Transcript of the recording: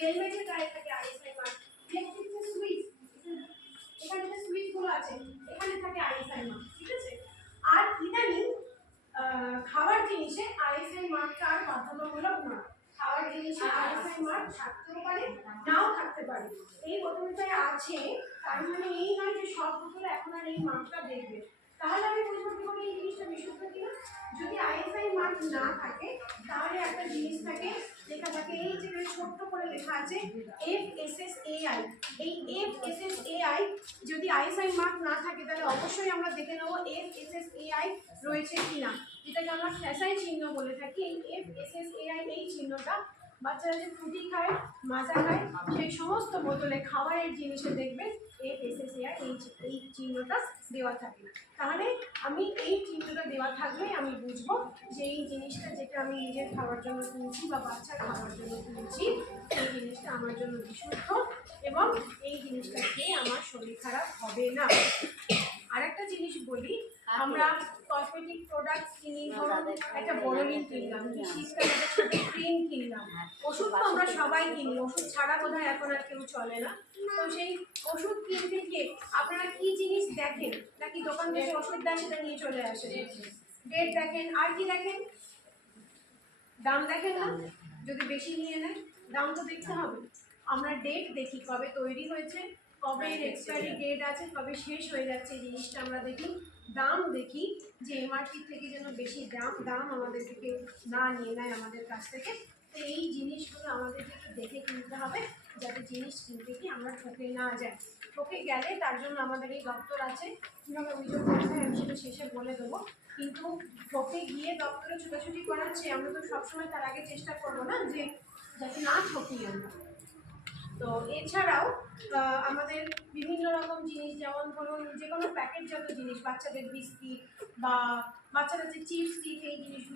হেলমেটের গায়ে থাকে ISI mark. Electric যে সুইচ, এখানে যে সুইচগুলো আছে এখানে থাকে আইএসআই মার্ক, ঠিক আছে। আর ইদানিং খাওয়ার জিনিসে আইএসআই মার্কটা আর বাধ্যতামূলক নয়। খাওয়ার জিনিসে আইএসআই মার্ক থাকতেও পারে, নাও থাকতে পারে। এই বোতলটায় আছে তার মানে এই নয় যে সব বোতলে এখন আর এই মার্কটা দেখবে। তাহলে আমি বুঝবো কি করে এই জিনিসটা বিশুদ্ধ কিনা। যদি আইএসআই মার্ক না থাকে তাহলে একটা জিনিস থাকে, লেখা থাকে এই যে ছোট্ট করে লেখা আছে FSSAI। এই FSSAI যদি আইএসআই মার্ক না থাকে তাহলে অবশ্যই আমরা দেখে নেবো FSSAI রয়েছে কিনা, যেটাকে আমরা ফ্যাসাই চিহ্ন বলে থাকি। এই FSSAI এই চিহ্নটা বাচ্চারা যে ফ্রুটি খায়, মাজা খায়, সেই সমস্ত বোতলে খাবারের জিনিসে দেখবে FSSAI এই চিহ্নটা দেওয়া থাকে। তাহলে আমি এই চিহ্নটা দেওয়া থাকলে আমি বুঝবো যে এই জিনিসটা যেটা আমি নিজের খাওয়ার জন্য কিনছি বা বাচ্চার খাওয়ার জন্য কিনছি সেই জিনিসটা আমার জন্য বিশুদ্ধ এবং এই জিনিসটা খেয়ে আমার শরীর খারাপ হবে না। আরেকটা জিনিস বলি, আমরা কসমেটিক প্রোডাক্ট কিনি, ধরুন একটা বোরোলিন কিনলাম, কি শীতকালে একটা ছোট ক্রিম কিনলাম, ওষুধ তো আমরা সবাই কিনি, ওষুধ ছাড়া বোধহয় এখন আর কেউ চলে না। তো সেই ওষুধ কিনতে গিয়ে আপনারা কি জিনিস দেখেন, নাকি দোকান থেকে ওষুধ দেয় সেটা নিয়ে চলে আসে? ডেট দেখেন, আর কি দেখেন? দাম দেখেন না? যদি বেশি নিয়ে নেয় দাম তো দেখতে হবে। আমরা ডেট দেখি, কবে তৈরি হয়েছে, কবে এক্সপায়ারি ডেট আছে, কবে শেষ হয়ে যাচ্ছে এই জিনিসটা আমরা দেখি। দাম দেখি যে এমআরপি থেকে যেন বেশি দাম আমাদের থেকে না নিয়ে নেয় আমাদের কাছ থেকে। তো এই জিনিসগুলো আমাদেরকে একটু দেখে কিনতে হবে, যাতে জিনিস কিনতে গিয়ে আমরা ঠকে না যাই। ঠকে গেলে তার জন্য আমাদের এই দপ্তর আছে, কীভাবে অভিযোগ করতে হয় আমি সেটা শেষে বলে দেবো। কিন্তু ঠকে গিয়ে দপ্তরে ছোটাছুটি করাচ্ছে, আমরা তো সবসময় তার আগে চেষ্টা করবো না যে যাতে না ঠকি আমরা। তো এছাড়াও আমাদের বিভিন্ন রকম জিনিস, যেমন ধরুন যে কোনো প্যাকেটজাত জিনিস, বাচ্চাদের বিস্কিট বা বাচ্চারা যে চিপস টিপ এই জিনিসগুলো